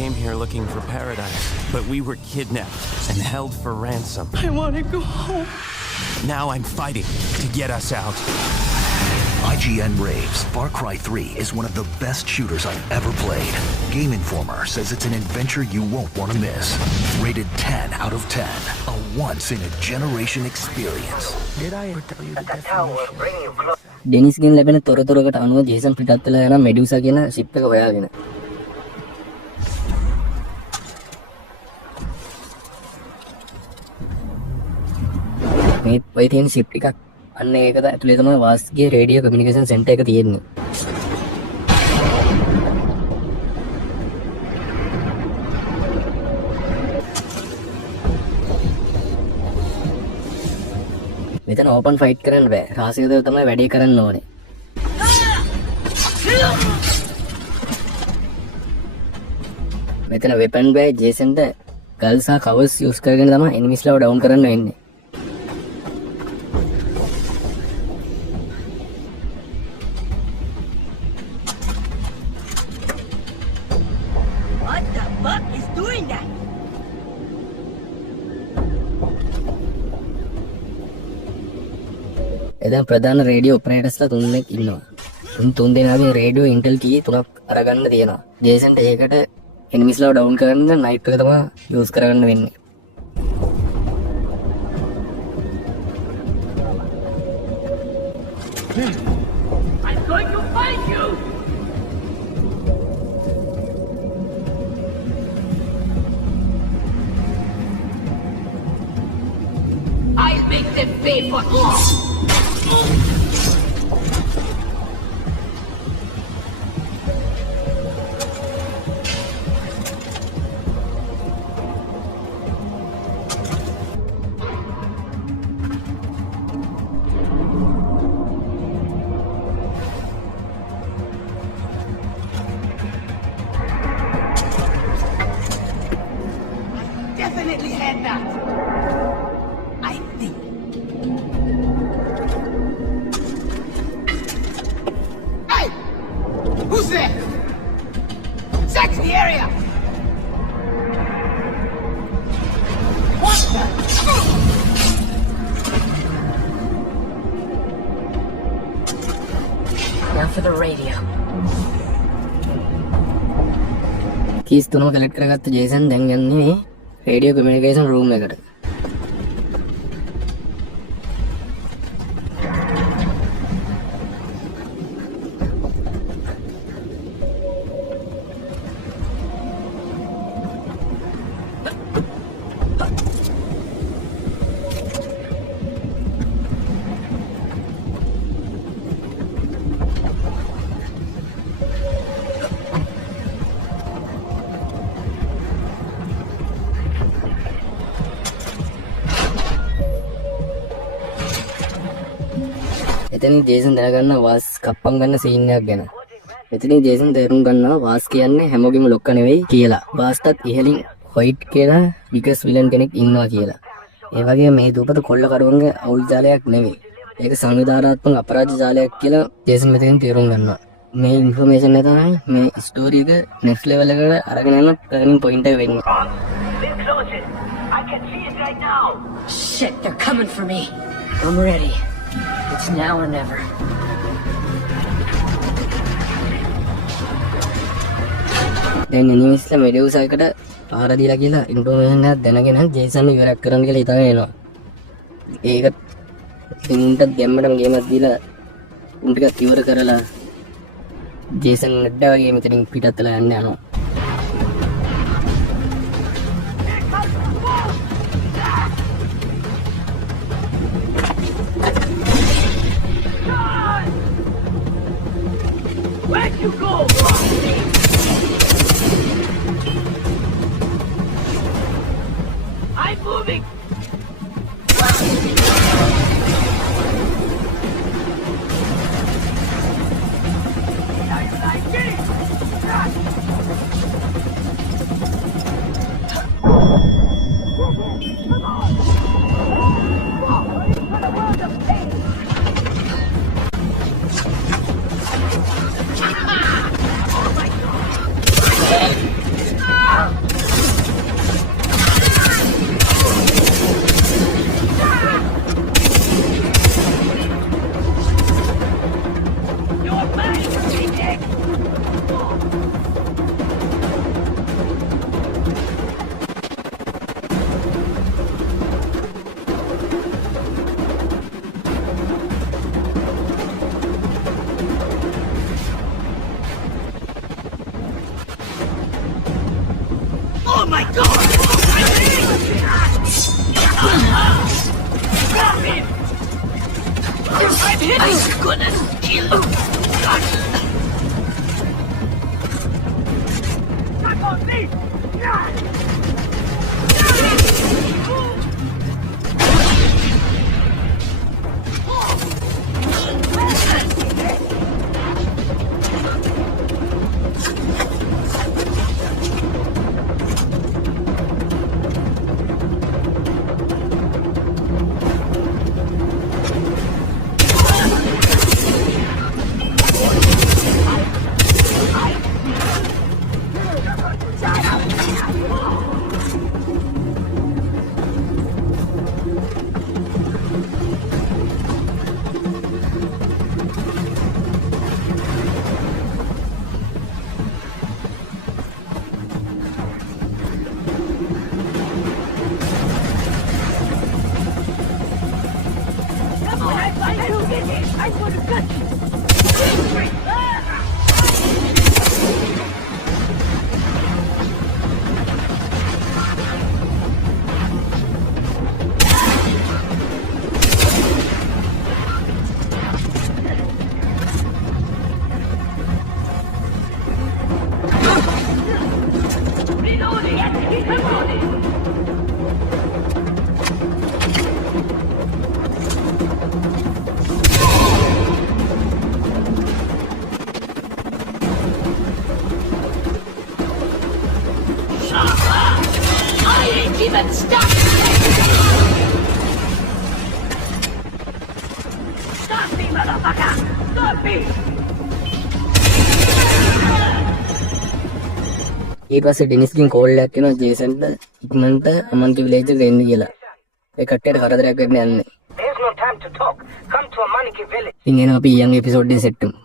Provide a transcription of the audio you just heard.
came here looking for paradise, but we were kidnapped and held for ransom. I want to go home. Now I'm fighting to get us out. IGN raves Far Cry 3 is one of the best shooters I've ever played. Game Informer says it's an adventure you won't want to miss. Rated 10 out of 10. A once-in-a-generation experience. Did I ever tell you the definition? ඩෙනිස්ගෙන් ලැබෙන තොරතුරකට අනුව ජේසන් පිටත් වෙලා යන මෙඩුසා කියන ෂිප් එක හොයාගෙන. මේ ඔය තියෙන ෂිප් එකක් අන්න ඒකද ඇතුලේ තමයි වාස්ගේ රේඩියෝ කමියුනිකේෂන් සෙන්ටර් එක තියෙන්නේ. මෙතන ඕපන් ෆයිට් කරන්න බෑ. රහසිගතව තමයි වැඩේ කරන්න ඕනේ. මෙතන වෙපන් බෑ ජේසන්ට ගල් සහ කවර්ස් යූස් කරගෙන තමයි එනිමිස්ලාව ඩවුන් කරන්න වෙන්නේ. What the fuck is doing that? එදා ප්‍රධාන රේඩියෝ ඔපරේටර්ස්ලා තුන්දෙනෙක් ඉන්නවා. තුන් දෙනාගේ රේඩියෝ ඉන්ටෙල් කී 3ක් අරගන්න තියෙනවා. ජේසන්ට ඒකට එනිමිස්ලාව ඩවුන් කරන්න නයිට් එක තමයි යූස් කරගන්න වෙන්නේ. I'm going to find you! I'll make them pay for all! Definitely had that. I think. Hey! Who's there? Search the area! What the? Now for the radio. Keys තුනම කලෙක්ට් කරගත්ත ජේසන් දැන් යන්නේ රේඩියෝ කමියුනිකේෂන් රූම් එකට. එතනින් ජේසන් දැනගන්න වාස් කප්පම් ගන්න සීන් එකක් ගැන. එතනින් ජේසන් තේරුම් ගන්නවා වාස් කියන්නේ හැමෝගෙම ලොක්ක නෙවෙයි කියලා. වාස්ටත් ඉහලින් හොයිට් කියලා බිගස් විලන් කෙනෙක් ඉන්නවා කියලා. ඒ වගේ මේ දූපත කොල්ලකරුවන්ගේ අවුල් ජාලයක් නෙවෙයි. ඒක සංවිධානාත්මක අපරාධ ජාලයක් කියලා ජේසන් මෙතනින් තේරුම් ගන්නවා. මේ ඉන්ෆර්මේෂන් එක තමයි මේ ස්ටෝරි එක නෙක්ස්ට් ලෙවල් එකට අරගෙන යන ටර්නින් පොයින්ට් එක වෙන්නේ. I can see it right now! Shit, they're coming for me. I'm ready. It's now or never. දැන් එනිමිස්ලා මෙඩියුසා එකට පාර දීලා කියලා ඉන්ෆර්මේෂන් එකක් දැනගෙන ජේසන් ඉවරක් කරන්න කියලා හිතාගෙන එනවා. ඒක උන්ට ගැම්මටම ගේමක් දීලා උන් ටිකක් ඉවර කරලා ජේසන් නැද්දා වගේ මෙතනින් පිටත් වෙලා යන්න යනවා. Where'd you go? I'm moving! my god! Grab him! I'm gonna kill you! Back on me! I want to cut you! Reloading! Reloading! I ain't even stopped yet! Stop me, motherfucker! Stop me! ඊට පස්සේ ඩෙනිස්ගෙන් කෝල් එකක් එනවා ජේසන්ට ඉක්මනට අමන්ගේ විලේජ් එකට එන්න කියලා. ඒ කට්ටියට කරදරයක් වෙන්න යන්නේ. There's no time to talk. Come to a Maniki village. ඉතින් එනවා අපි ඊයන් එපිසෝඩ් එකේ සෙට් වෙමු.